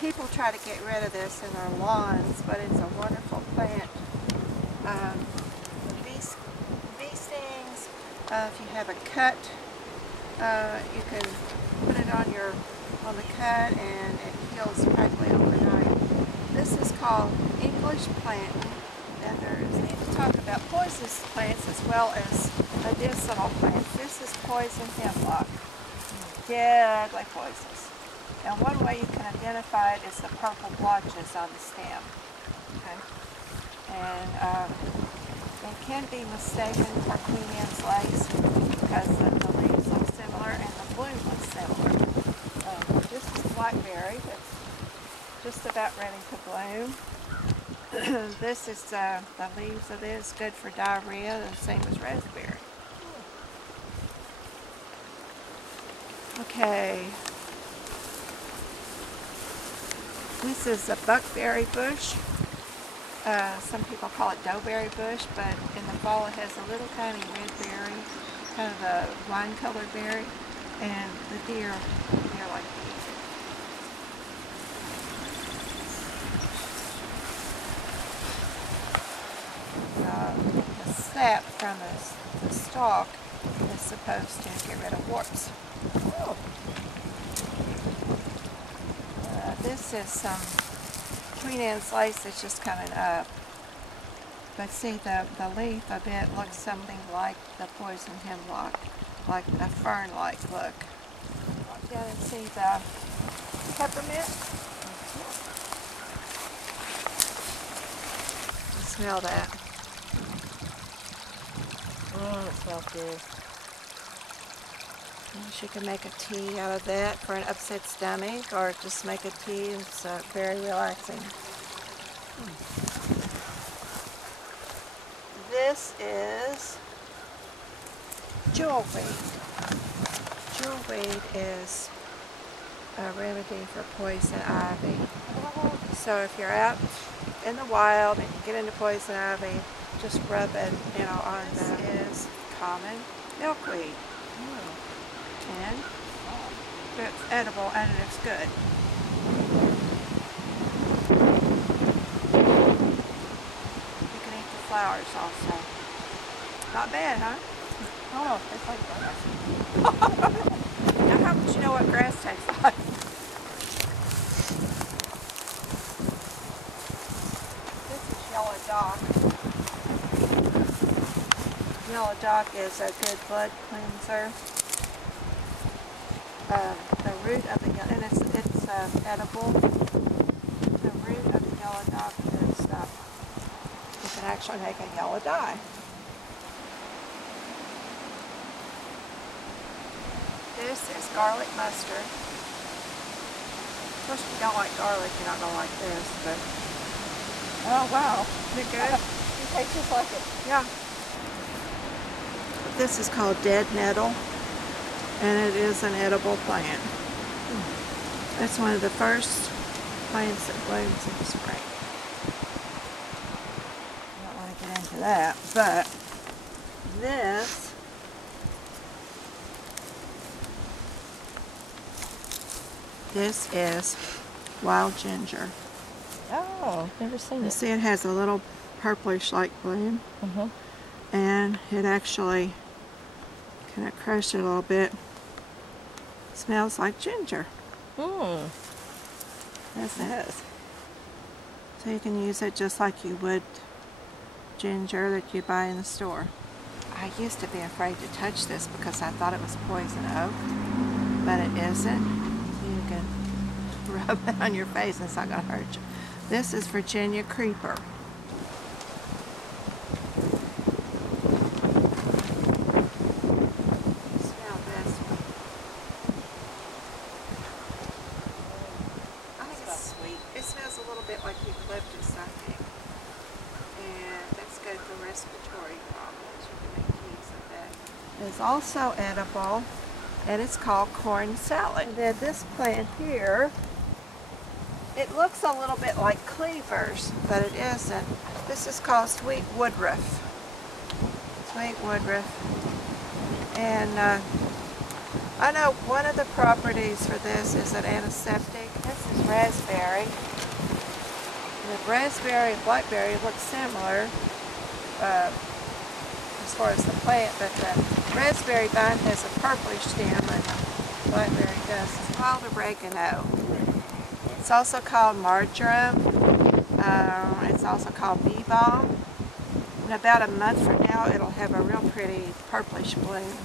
People try to get rid of this in their lawns, but it's a wonderful plant. Bee stings, if you have a cut, you can put it on the cut and it heals practically overnight. This is called English plant. And we need to talk about poisonous plants as well as medicinal plants. This is poison hemlock. Deadly poisonous. And one way you can identify it is the purple blotches on the stem. Okay? And it can be mistaken for Queen Anne's lace because the leaves look similar and the bloom looks similar. This is blackberry that's just about ready to bloom. This is the leaves of this, good for diarrhea, the same as raspberry. Okay. This is a buckberry bush. Some people call it doughberry bush, but in the fall it has a little tiny red berry, kind of a wine-colored berry, and the deer like these. The sap from the stalk is supposed to get rid of warts. Oh. This is some Queen Anne's lace that's just coming up. But see, the leaf of it looks something like the poison hemlock, like a fern-like look. Walk down and see the peppermint. Smell that. It smells good. You can make a tea out of that for an upset stomach, or just make a tea. It's very relaxing. This is jewelweed. Jewelweed is a remedy for poison ivy. So if you're out in the wild and you get into poison ivy, just rub it, on the. This is common milkweed. And it's edible and it's good. You can eat the flowers also. Not bad, huh? Oh, it's like grass. Now how would you know what grass tastes like? This is yellow dock. Yellow dock is a good blood cleanser. The root of the yellow, and it's edible. The root of the yellow dock is, you can actually make a yellow dye. This is garlic mustard. Of course, if you don't like garlic, you're not going to like this, but... Oh, wow. Is it good? It tastes just like it. Yeah. This is called dead nettle, and it is an edible plant. It's one of the first plants that blooms in the spring. I don't want to get into that, but this is wild ginger. Oh, never seen You it. see it has a little purplish like bloom, and it actually, kind of crush it a little bit, smells like ginger. Yes, it is. So you can use it just like you would ginger that you buy in the store. I used to be afraid to touch this because I thought it was poison oak, but it isn't. So you can rub it on your face and it's not going to hurt you. This is Virginia creeper. Smell this one. I think it's sweet. It smells a little bit like eucalyptus. is also edible, and it's called corn salad. And then this plant here, it looks a little bit like cleavers, but it isn't. This is called sweet woodruff. Sweet woodruff. And I know one of the properties for this is an antiseptic. This is raspberry. The raspberry and blackberry look similar as far as the plant, but the raspberry vine has a purplish stem and the blackberry does. It's wild oregano. It's also called marjoram. It's also called bee balm. In about a month from now, it'll have a real pretty purplish bloom.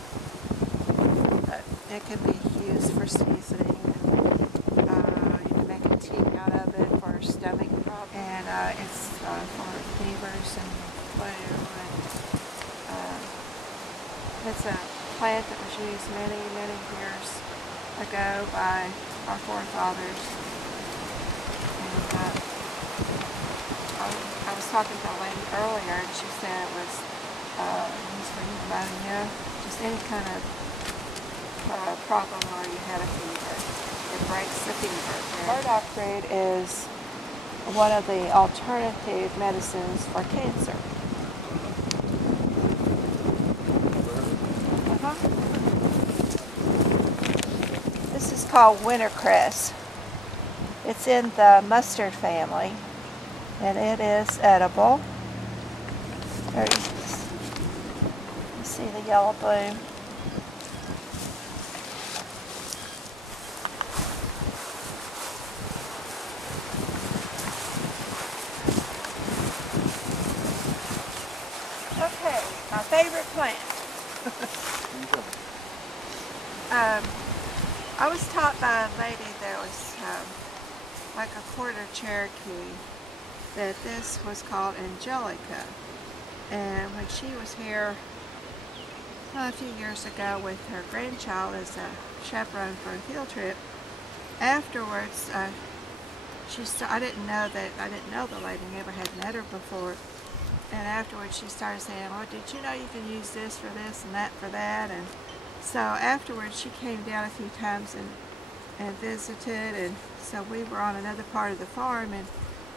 But it can be used for seasoning. You can make a tea out of it for stomach problems. And it's for fevers and flu. And it's a plant that was used many, many years ago by our forefathers. I was talking to a lady earlier, and she said it was used for pneumonia, just any kind of problem where you had a fever. It breaks the fever. Burdock root is one of the alternative medicines for cancer. This is called wintercress. It's in the mustard family, and it is edible. There you see the yellow bloom. Okay, my favorite plant. I was taught by a lady that was like a quarter Cherokee that this was called Angelica. And when she was here a few years ago with her grandchild as a chaperone for a field trip, afterwards I didn't know the lady, never had met her before. And afterwards she started saying, "Well, did you know you can use this for this and that for that?" And so afterwards she came down a few times and visited, and so we were on another part of the farm, and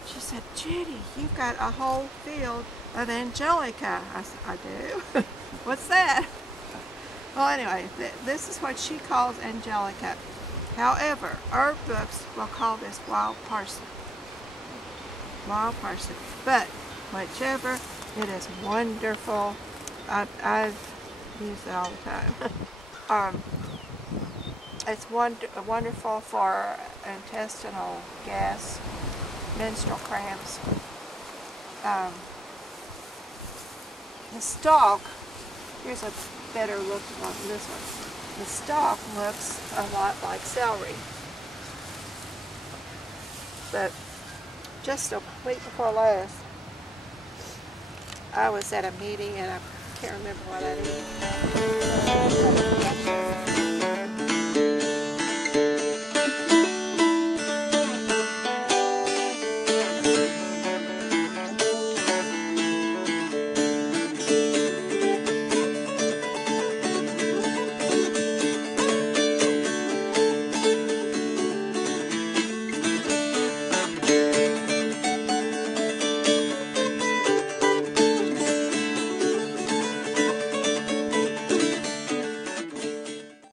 she said, "Judy, you've got a whole field of Angelica." I said, "I do?" "What's that?" Well, anyway, this is what she calls Angelica. However, herb books will call this wild parsley. Wild parsley. But whichever, it is wonderful. I've used it all the time. It's wonderful for intestinal gas, menstrual cramps. The stalk, here's a better look on this one. The stalk looks a lot like celery. But just a week before last, I was at a meeting and I can't remember what I ate.